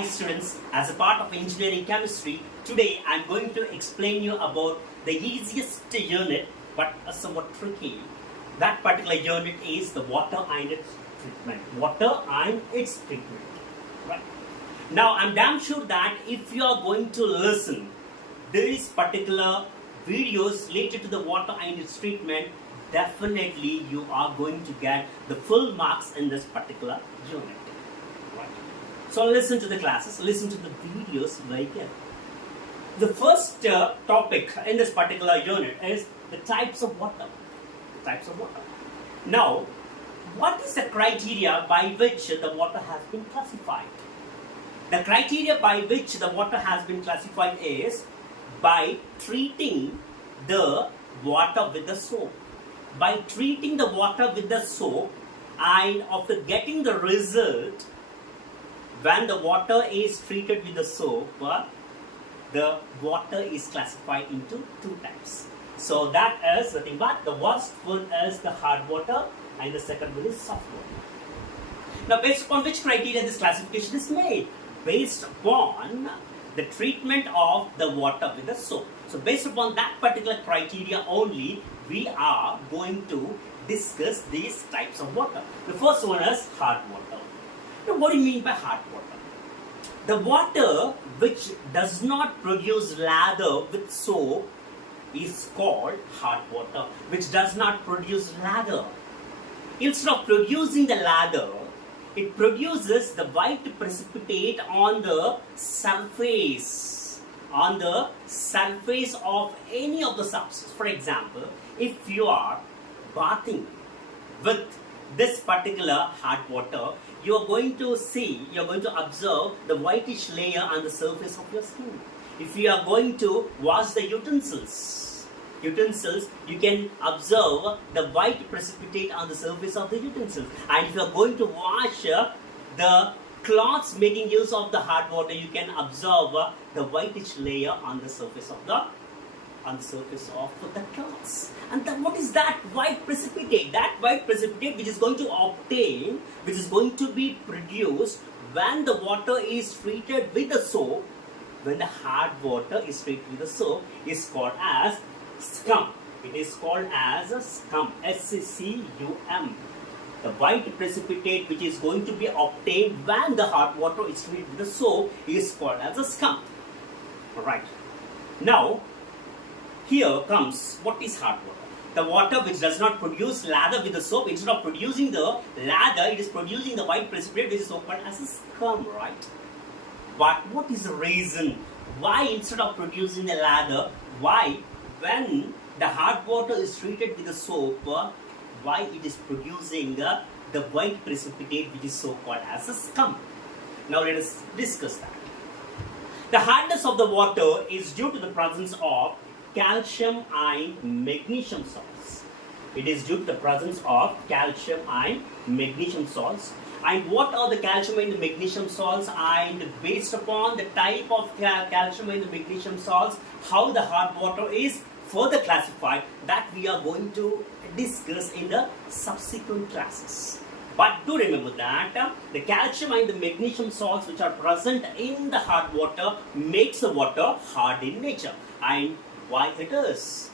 Hi students, as a part of engineering chemistry, today I am going to explain you about the easiest unit but somewhat tricky. That particular unit is the water and its treatment. Water and its treatment. Right. Now I am damn sure that if you are going to listen these particular videos related to the water and its treatment, definitely you are going to get the full marks in this particular unit. Right. So listen to the classes, listen to the videos very carefully. The first topic in this particular unit is the types of water. The types of water. Now, what is the criteria by which the water has been classified? The criteria by which the water has been classified is by treating the water with the soap. By treating the water with the soap, and after getting the result, when the water is treated with the soap, the water is classified into two types. So that is nothing but the first one is the hard water and the second one is soft water. Now based upon which criteria this classification is made? Based upon the treatment of the water with the soap. So based upon that particular criteria only, we are going to discuss these types of water. The first one is hard water. Now what do you mean by hard water? The water which does not produce lather with soap is called hard water, which does not produce lather. Instead of producing the lather, it produces the white precipitate on the surface of any of the substance. For example, if you are bathing with this particular hard water, you are going to observe the whitish layer on the surface of your skin. If you are going to wash the utensils, you can observe the white precipitate on the surface of the utensils. And if you are going to wash the cloths making use of the hard water, you can observe the whitish layer on the surface of the cloths. And then what is that white precipitate? That white precipitate which is going to be produced when the water is treated with the soap, when the hard water is treated with the soap, is called as scum. It is called as a scum. SCUM. The white precipitate which is going to be obtained when the hard water is treated with the soap is called as a scum. Alright. Now, here comes what is hard water. The water which does not produce lather with the soap, instead of producing the lather, it is producing the white precipitate which is so called as a scum, right? But what is the reason why instead of producing the lather, why when the hard water is treated with the soap, why it is producing the white precipitate which is so called as a scum? Now let us discuss that. The hardness of the water is due to the presence of calcium and magnesium salts. It is due to the presence of calcium and magnesium salts. And what are the calcium and the magnesium salts? And based upon the type of calcium and the magnesium salts, how the hard water is further classified, that we are going to discuss in the subsequent classes. But do remember that the calcium and the magnesium salts which are present in the hard water makes the water hard in nature. And why it is?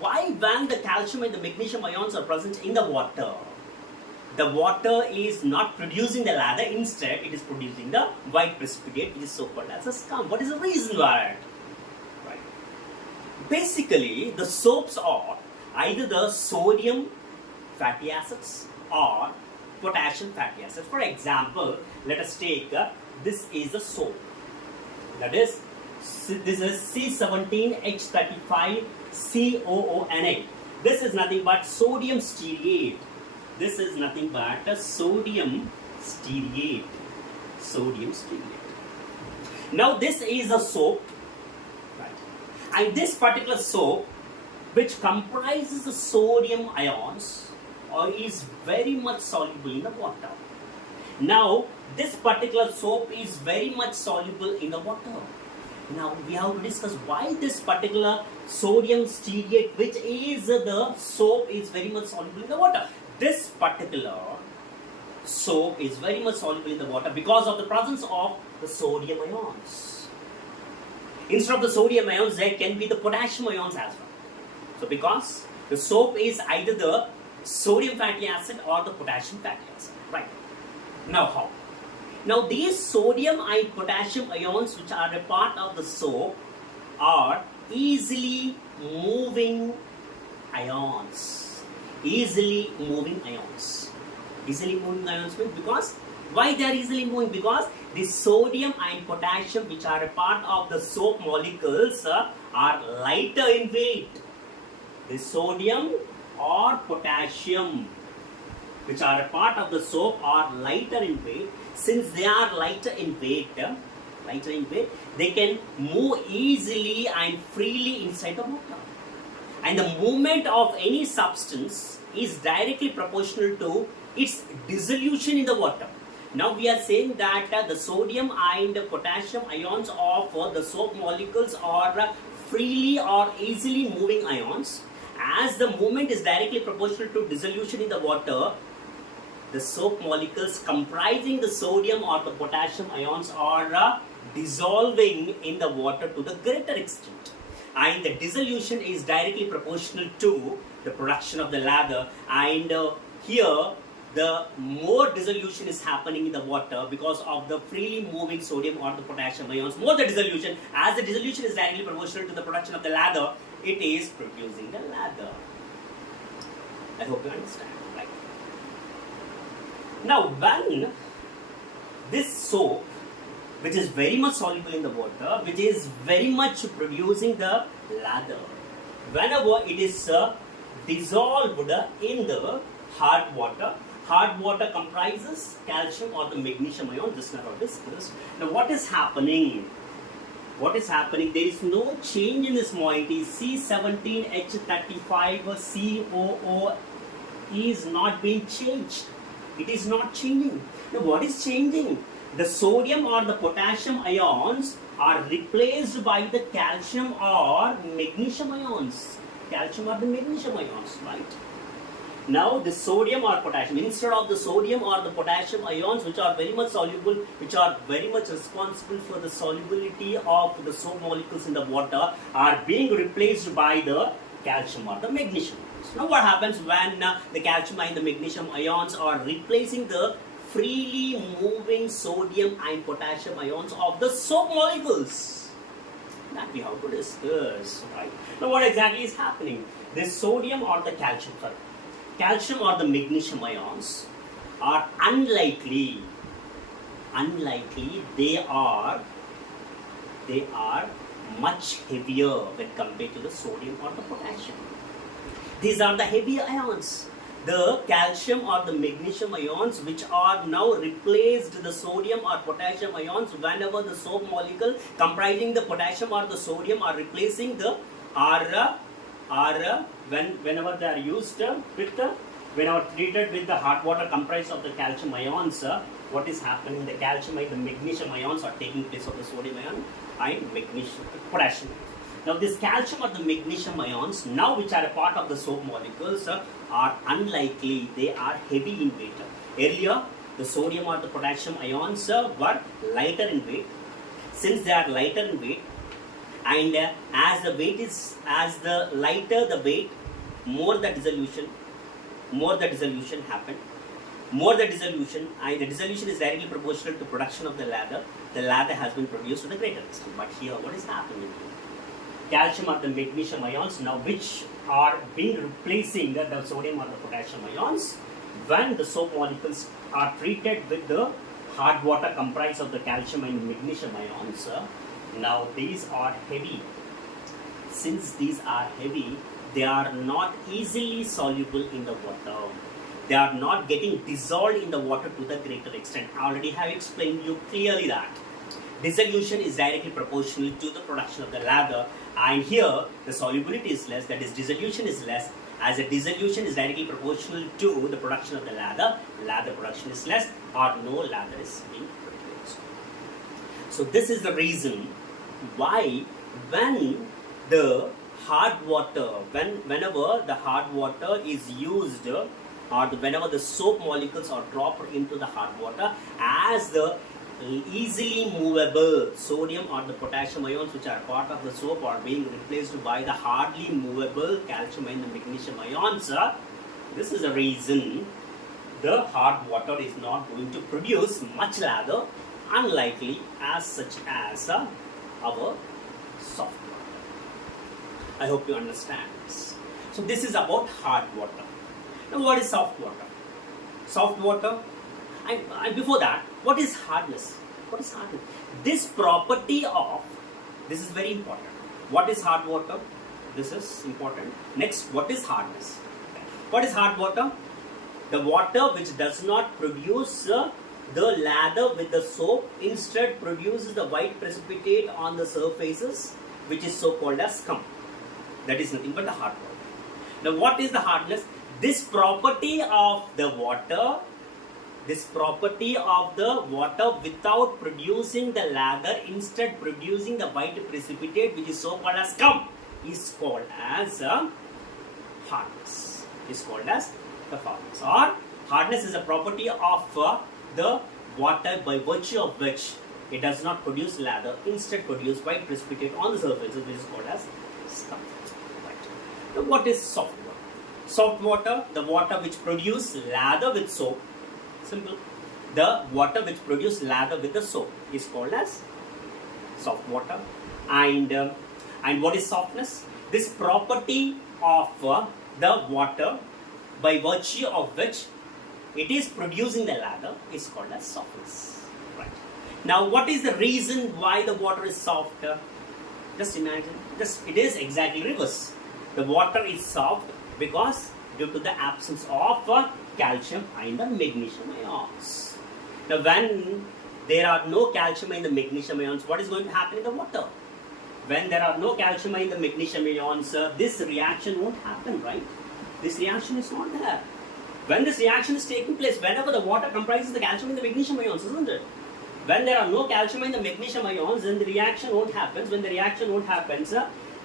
Why when the calcium and the magnesium ions are present in the water is not producing the lather, instead it is producing the white precipitate which is so called as a scum. What is the reason why? Right. Basically, the soaps are either the sodium fatty acids or potassium fatty acids. For example, let us take this is a soap. That is, this is C17H35COONA. This is nothing but sodium stearate. This is nothing but a sodium stearate. Sodium stearate. Now this is a soap, right? And this particular soap, which comprises the sodium ions, is very much soluble in the water. Now this particular soap is very much soluble in the water. Now we have to discuss why this particular sodium stearate, which is the soap, is very much soluble in the water. This particular soap is very much soluble in the water because of the presence of the sodium ions. Instead of the sodium ions, there can be the potassium ions as well. So because the soap is either the sodium fatty acid or the potassium fatty acid. Right. Now how? Now these sodium and potassium ions which are a part of the soap are easily moving ions. Easily moving ions. Easily moving ions means because why they are easily moving? Because the sodium and potassium which are a part of the soap molecules are lighter in weight. The sodium or potassium which are a part of the soap are lighter in weight. Since they are lighter in weight, they can move easily and freely inside the water. And the movement of any substance is directly proportional to its dissolution in the water. Now we are saying that the sodium and potassium ions of the soap molecules are freely or easily moving ions. As the movement is directly proportional to dissolution in the water, the soap molecules comprising the sodium or the potassium ions are dissolving in the water to the greater extent. And the dissolution is directly proportional to the production of the lather. And here, the more dissolution is happening in the water because of the freely moving sodium or the potassium ions. More the dissolution, as the dissolution is directly proportional to the production of the lather, it is producing the lather. I hope you understand, right? Now, when this soap, which is very much soluble in the water, which is very much producing the lather, whenever it is dissolved in the hard water comprises calcium or the magnesium ion. This is what discussed. Now, what is happening? What is happening? There is no change in this moiety. C17H35COO is not being changed. It is not changing. Now, what is changing? The sodium or the potassium ions are replaced by the calcium or magnesium ions. Calcium or the magnesium ions, right? Now the sodium or potassium, instead of the sodium or the potassium ions which are very much soluble, which are very much responsible for the solubility of the soap molecules in the water, are being replaced by the calcium or the magnesium ions. Now what happens when the calcium and the magnesium ions are replacing the freely moving sodium and potassium ions of the soap molecules? That we have to discuss, right? Now what exactly is happening? This sodium or the calcium or the magnesium ions are unlikely, they are much heavier when compared to the sodium or the potassium. These are the heavier ions. The calcium or the magnesium ions which are now replaced the sodium or potassium ions whenever the soap molecule comprising the potassium or the sodium are replacing the whenever they are used with the whenever treated with the hot water comprised of the calcium ions, what is happening? The calcium and the magnesium ions are taking place of the sodium ion and potassium. Now this calcium or the magnesium ions, now which are a part of the soap molecules, are unlikely, they are heavy in weight. Earlier, the sodium or the potassium ions were lighter in weight. Since they are lighter in weight, and as the lighter the weight, more the dissolution happened. More the dissolution, and the dissolution is directly proportional to production of the lather. The lather has been produced to the greater extent. But here, what is happening? Calcium or the magnesium ions, now which are being replacing the sodium or the potassium ions, when the soap molecules are treated with the hard water comprised of the calcium and magnesium ions, now these are heavy. Since these are heavy, they are not easily soluble in the water. They are not getting dissolved in the water to the greater extent. I already have explained you clearly that dissolution is directly proportional to the production of the lather, and here the solubility is less, that is dissolution is less. As the dissolution is directly proportional to the production of the lather production is less, or no lather is being produced. So this is the reason why when the hard water, whenever the hard water is used or whenever the soap molecules are dropped into the hard water, as the easily movable sodium or the potassium ions which are part of the soap are being replaced by the hardly movable calcium and the magnesium ions. This is the reason the hard water is not going to produce much lather, unlikely as such as our soft water. I hope you understand this. So this is about hard water. Now what is soft water? Soft water, and before that, what is hardness? What is hardness? This property of, this is very important. What is hard water? This is important. Next, what is hardness? What is hard water? The water which does not produce the lather with the soap, instead produces the white precipitate on the surfaces, which is so called as scum. That is nothing but the hard water. Now what is the hardness? This property of the water, without producing the lather, instead producing the white precipitate, which is so called as scum, is called as hardness. Is called as the hardness. Or hardness is a property of the water by virtue of which it does not produce lather, instead produce white precipitate on the surface, which is called as scum. Right. Now what is soft water? Soft water, the water which produce lather with soap. Simple. The water which produce lather with the soap is called as soft water. And what is softness? This property of the water by virtue of which it is producing the lather is called as softness. Right. Now what is the reason why the water is soft? Just imagine, it is exactly reverse. The water is soft because due to the absence of calcium and the magnesium ions. Now when there are no calcium and the magnesium ions, what is going to happen in the water? When there are no calcium and the magnesium ions, this reaction won't happen, right? This reaction is not there. When this reaction is taking place, whenever the water comprises the calcium and the magnesium ions, isn't it? When there are no calcium and the magnesium ions, then the reaction won't happen. When the reaction won't happen,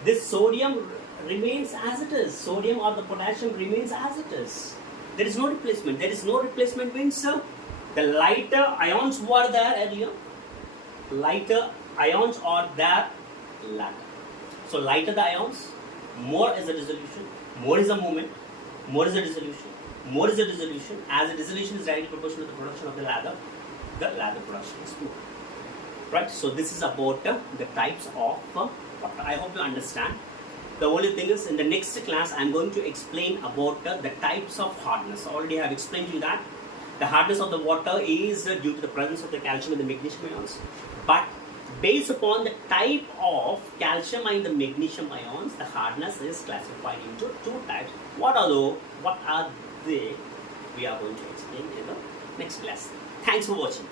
this sodium remains as it is. Sodium or the potassium remains as it is. There is no replacement. There is no replacement means the lighter ions were there earlier. Lighter ions are there later. So lighter the ions, more is the dissolution, more is the movement, more is the dissolution, more is the dissolution. As the dissolution is directly proportional to the production of the lather production is more. Right? So this is about the types of water. I hope you understand. The only thing is, in the next class, I am going to explain about the types of hardness. Already I have explained to you that the hardness of the water is due to the presence of the calcium and the magnesium ions. But based upon the type of calcium and the magnesium ions, the hardness is classified into two types. What are they? We are going to explain in the next class. Thanks for watching.